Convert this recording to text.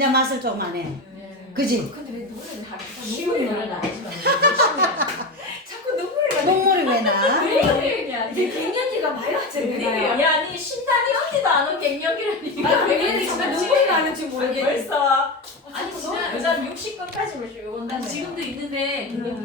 이제 맛을 조금만 해. 그지? 근데 왜 노래를 하는 쉬운 노래는 아니지만 자꾸 눈물이 나. 눈물이 왜 나? 이제 갱년기가 많이 왔잖아요. 야, 니 신나게 하지도 않은 갱년기라니까. 갱년기 지금 눈물이 나는지 아니 모르겠네. 벌써 아니 지난 여자는 60끝까지 볼 줄. 아니 지금도 있는데 그래도